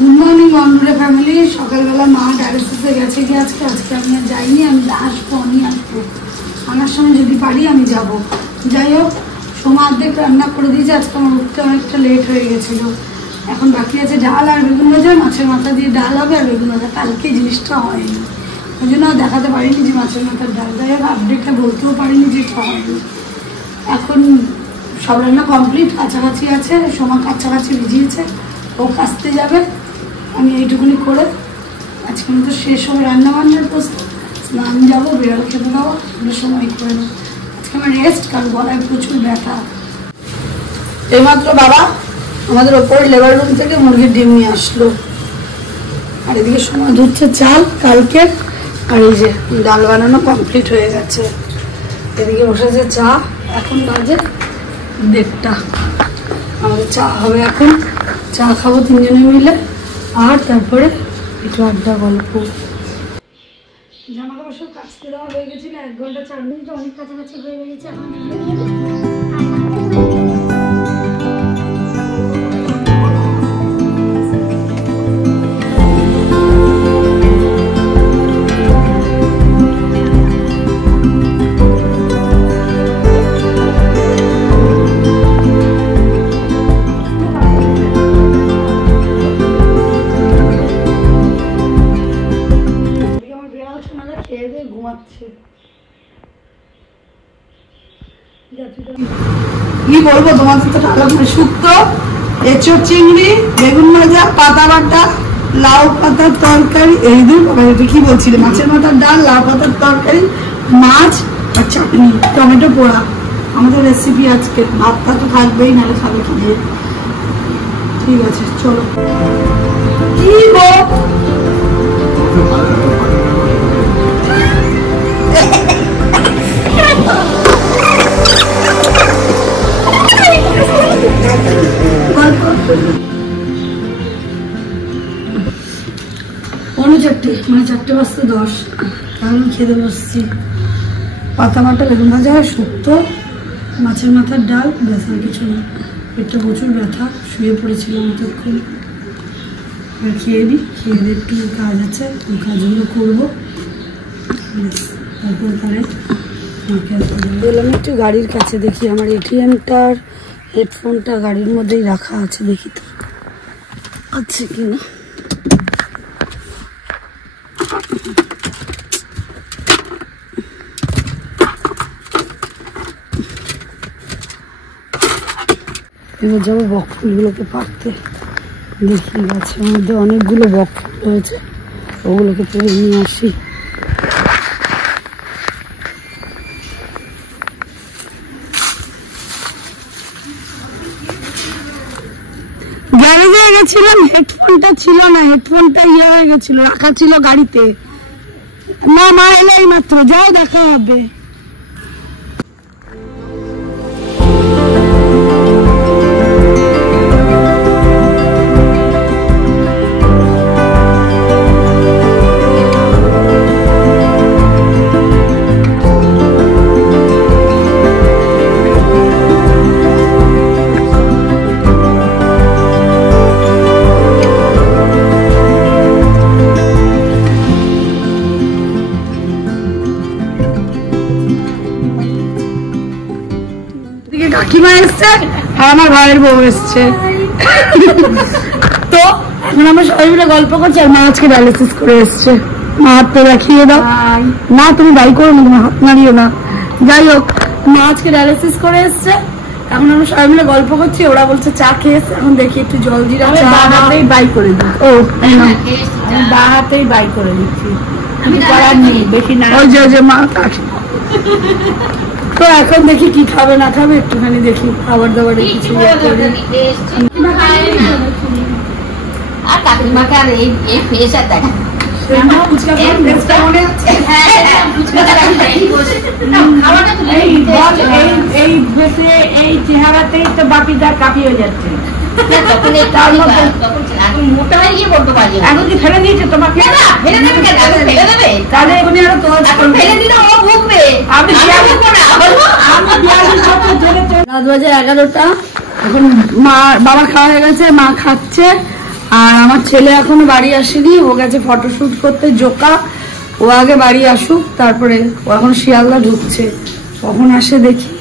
Good morning বন্ধুরা family. সকালবেলা মা ডায়ালিসিসে গেছে কি আজকে আমি আর যাইনি। আমি আসবো, আনার সময় যদি পারি আমি যাব। যাই হোক, সোমা অর্ধেক রান্না করে দিয়েছে। আজকে আমার উঠতে অনেকটা লেট হয়ে গেছিলো। এখন বাকি আছে ডাল আর বেগুন ভাজা। মাছের মাথা দিয়ে ডাল হবে আর বেগুন ভাজা। কালকে জিনিসটা হয়নি, ওই জন্য দেখাতে পারিনি যে মাছের মাথার ডাল। যাই হোক, আপডেটটা বলতেও পারিনি যে হয়নি। এখন সব রান্না কমপ্লিট, কাছাকাছি আছে। সোমা কাছাকাছি ভিজিয়েছে, ও কাচতে যাবে। আমি এইটুকুনি করে আজকে মতো শেষ হবে রান্না বান্নার প্রস্তুত। স্নান যাবো, বিড়াল খেতে দেবো, সময় করে নেবো। আজকে আমার রেস্ট, কারণ গলায় প্রচুর ব্যথা। এইমাত্র বাবা আমাদের ওপরে লেবার রুম থেকে মুরগির ডিম নিয়ে আসলো। আর এদিকে সময় ধুচ্ছে চাল কালকে। আর এই যে ডাল বানানো কমপ্লিট হয়ে গেছে। এদিকে বসেছে চা। এখন বাজে 1:30। আমাদের চা হবে এখন। চা খাবো তিনজনে মিলে, আর তারপরে একটু আড্ডা গল্প। জামা কাপড় সব কাচতে দেওয়া হয়ে গেছিল। 1 ঘন্টা 4 মিনিট অনেক কাছাকাছি হয়ে গেছে। এখন কি বলবো তোমাদের, তো আলাদা শুক্তো, এঁচোড় চিংড়ি, বেগুন ভাজা, পাতা বাটা, লাউ পাতার তরকারি, এই দুটো কি বলছিলে, মাছের মাথার ডাল, লাউ পাতার তরকারি, মাছ আর চাটনি, টমেটো পোড়া। আমাদের রেসিপি আজকে। ভাতটা তো থাকবেই, নাহলে খাবে কি দিয়ে। ঠিক আছে চলো। কি গো মানে 4:10 আমি খেতে বসছি। পাতা বাটা, বেগুন ভাজা, শুক্তো, মাছের মাথার ডাল, ব্যাস আর কিছু না। পেটটা প্রচুর ব্যথা, শুয়ে পড়েছিলাম এতক্ষণ। খেয়ে দিই, খেয়ে দিয়ে একটু কাজ আছে, ওই কাজগুলো করবো। তারপর পরে বললাম একটু গাড়ির কাছে দেখি। আমার এটিএমটার হেডফোনটা গাড়ির মধ্যেই রাখা আছে, দেখি তো আছে কিনা। এবার যাবো বক ফুলগুলোকে পাড়তে। দেখি গাছের মধ্যে অনেকগুলো বক ফুল রয়েছে, ওগুলোকে পেরে নিয়ে আসি। গ্যারেজে গেছিলাম, হেডফোনটা ছিল না। হেডফোনটা হয়ে গেছিল, রাখা ছিল গাড়িতে। না, মা এলে এই মাত্র। যাও, দেখা হবে। কাকিমা এসছে আর আমার ভাইয়ের বউ এসছে। তো এখন আমরা সবাই মিলে গল্প করছি। আর মা আজকে ডায়ালিসিস করে এসছে। মা হাতটা দেখিয়ে দাও। না, তুমি বাই করো না, তোমার হাত নাড়িও না। যাই হোক, মা আজকে ডায়ালিসিস করে এসছে। এখন আমরা সবাই মিলে গল্প করছি। ওরা বলছে চা খেয়েছে। এখন দেখি একটু জল জিরা চা হাতেই বাই করে দিই। ও বা হাতেই বাই করে দিচ্ছি, করার নেই বেশি না। ওই যে মা কাকি। তো এখন দেখি কি খাবে না খাবে, একটুখানি দেখি খাবার দাবারে কিছু। এই চেহারাতেই তো বাপিটা কাপি হয়ে যাচ্ছে। মোটা হয়ে গিয়ে বলতে পারি এখন কি ফেলে দিয়েছে তোমাকে? তাহলে এগুলি আরো ফেলে দিলে ও ভুগবে। রাত বাজে 11টা। এখন মা বাবা খাওয়া হয়ে গেছে, মা খাচ্ছে। আর আমার ছেলে এখনো বাড়ি আসেনি, ও গেছে ফটোশুট করতে জোকা। ও আগে বাড়ি আসুক, তারপরে ও এখন শিয়ালদা ঢুকছে, কখন আসে দেখি।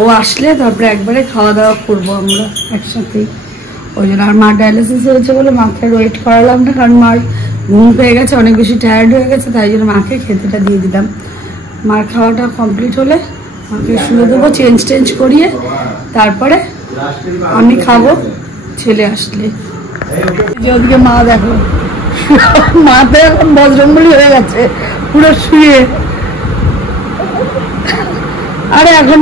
ও আসলে তারপরে একবারে খাওয়া দাওয়া করবো আমরা একসাথেই। ওই জন্য আর মা ডায়ালিসিস হয়েছে বলে মাকে ওয়েট করালাম না, কারণ মার ঘুম পেয়ে গেছে, অনেক বেশি টায়ার্ড হয়ে গেছে, তাই জন্য মাকে খেতেটা দিয়ে দিলাম। মার খাওয়াটা কমপ্লিট হলে মাকে শুয়ে দেবো চেঞ্জ করিয়ে, তারপরে আমি খাবো ছেলে আসলে। যে ওদিকে মা দেখো, মাতে এখন বজরঙ্গলি হয়ে গেছে পুরো শুয়ে। আরে এখন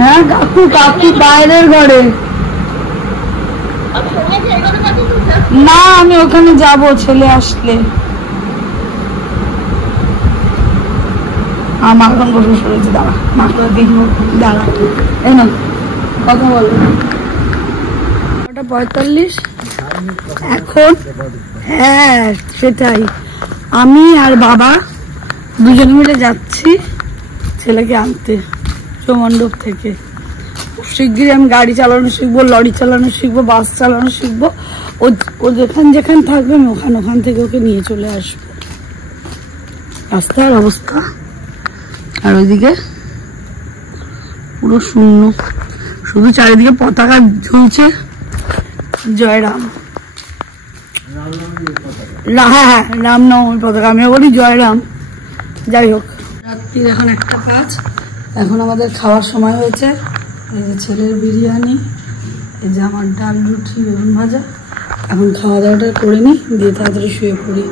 হ্যাঁ কাকু বাইরের ঘরে। না আমি ওখানে যাব ছেলে আসলে। আমার এখন বসে শুনেছি, দাঁড়া মাকে দেখবো, দাঁড়া এই না কথা বলবো। 45 এখন। হ্যাঁ সেটাই, আমি আর বাবা দুজন মিলে যাচ্ছি ছেলেকে আনতে মণ্ডপ থেকে। শিগগিরই আমি গাড়ি চালানো শিখবো, লরি চালানো শিখবো, বাস চালানো শিখবো। ও যেখানে থাকবে আমি ওখান থেকে ওকে নিয়ে চলে আসবো। রাস্তার অবস্থা, আর ওইদিকে পুরো শূন্য, শুধু চারিদিকে পতাকা ঝুলছে। জয়রাম, হ্যাঁ রামনবমী পতাকা, আমিও বলি জয়রাম। যাই হোক, রাত্রির এখন 1:05, এখন আমাদের খাওয়ার সময় হয়েছে। এই যে ছেলের বিরিয়ানি, এই যে আমার ডাল, রুটি, বেগুন ভাজা। এখন খাওয়া দাওয়াটা করে নিই, দিয়ে তাড়াতাড়ি শুয়ে পড়ি।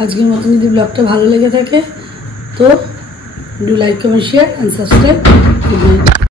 আজকের মতন যদি ব্লগটা ভালো লেগে থাকে তো do like, comment, share and subscribe. Good night.